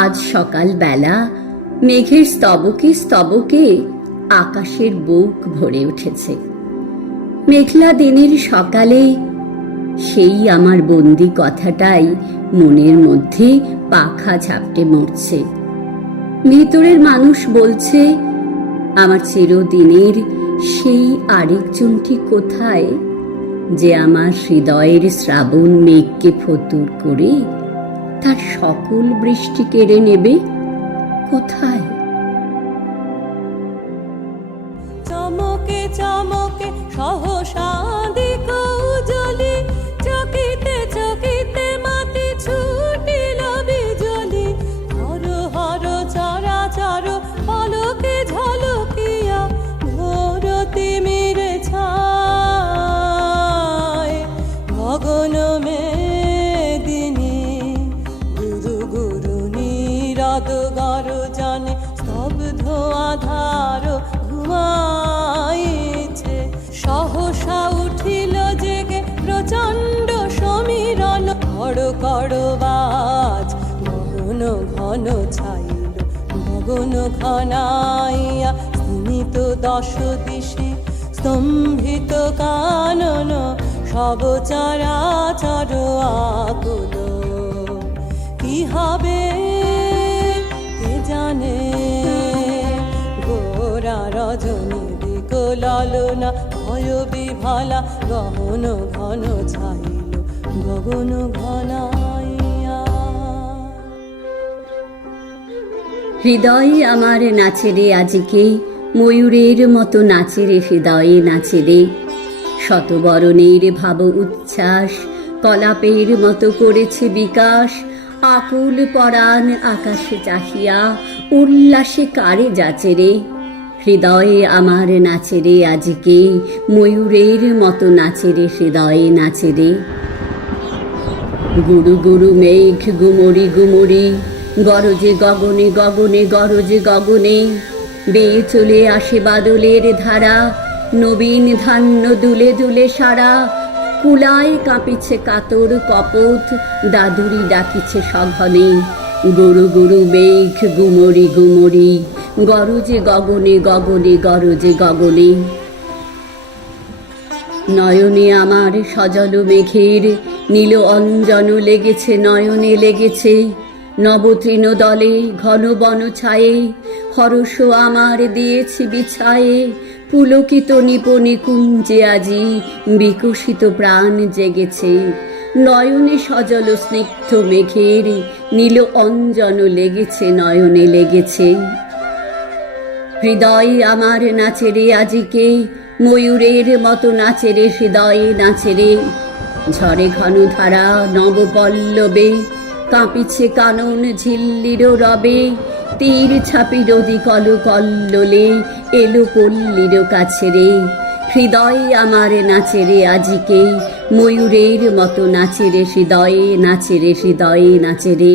আজ সকাল বেলা মেঘের স্তবকে স্তবকে আকাশের বুক ভরে উঠেছে। মেঘলা দিনের সকালে সেই আমার বন্দি কথাটাই মনের মধ্যে পাখা ঝাপটে মরছে। ভিতরের মানুষ বলছে, আমার চিরদিনের সেই আরেকজনটি কোথায়, যে আমার হৃদয়ের শ্রাবণ মেঘকে ফতুর করে তার সকল বৃষ্টি কেড়ে নেবে? কোথায়? চমকে চমকে সহসা দিক উজ্জ্বলি, চকিতে চকিতে মাটি ছুটিল বিজলি। হর হর চরাচর পলকে ঝলকিয়া ঘোর তিমির ছায়। গগন মেদিনী গুরু গুরু নীরদ গর্জনে স্তব্ধ আধার ঘুমাইছে। সহসা উঠিল জেগে প্রচণ্ড সমীরণ, কড় কড় বাজ গগন ঘন ছাইল। গগন ঘনাইয়া স্তিমিত দশ দিশে, স্তম্ভিত কানন সব চরাচর আকুল। কি হবে কে জানে, গোরা রজনী দিক লালনা ভয় বিভালা। গহন ঘন ছাইল গগন ঘনাইয়া। হৃদয়ে আমার নাচে রে আজকে, ময়ূরের মতো নাচে রে হৃদয়ে নাচে রে। শতবরণের ভাব উচ্ছ্বাস কলাপের মতো করেছে বিকাশ। আকুল পরাণ আকাশে চাহিয়া উল্লাসে কারে যাচে রে। হৃদয়ে আমার নাচে রে আজকে, ময়ূরের মতো নাচে রে হৃদয়ে নাচে রে। গুরু গুরু মেঘ গুমরি গুমরি, গরজে গগনে গগনে গরজে গগনে। বেয়ে চলে আসে বাদলের ধারা, নবীন ধান্য দুলে দুলে সারা। কুলায় কাঁপিছে কাতর কপোত, দাদুরি ডাকিছে সঘনে। গুরু গুরু মেঘ গুমরি গুমরি, গরজে গগনে গগনে গরজে গগনে। নয়নে আমার সজল মেঘের নীল অঞ্জন লেগেছে, নয়নে লেগেছে। নবতৃণ দলে ঘন বন ছায়ে, হরষ আমার দিয়েছি বিছায়ে। পুলকিত নিপনে কুঞ্জে আজি বিকশিত প্রাণ জেগেছে। নয়নে সজল স্নিগ্ধ মেঘের নীল অঞ্জন লেগেছে, নয়নে লেগেছে। হৃদয়ে আমার নাচে রে আজিকে, ময়ূরের মতো নাচে রে হৃদয়ে নাচে রে। ঝরে ঘন ধারা নবপল্লবে, কাঁপিছে কানন ঝিল্লির রবে। তীর ছাপি নদী কল কল্লোলে, এলো পল্লীর কাছে রে। হৃদয়ে আমার নাচে রে আজিকে, ময়ূরের মতো নাচে রে হৃদয়ে নাচে রে হৃদয়ে নাচে রে।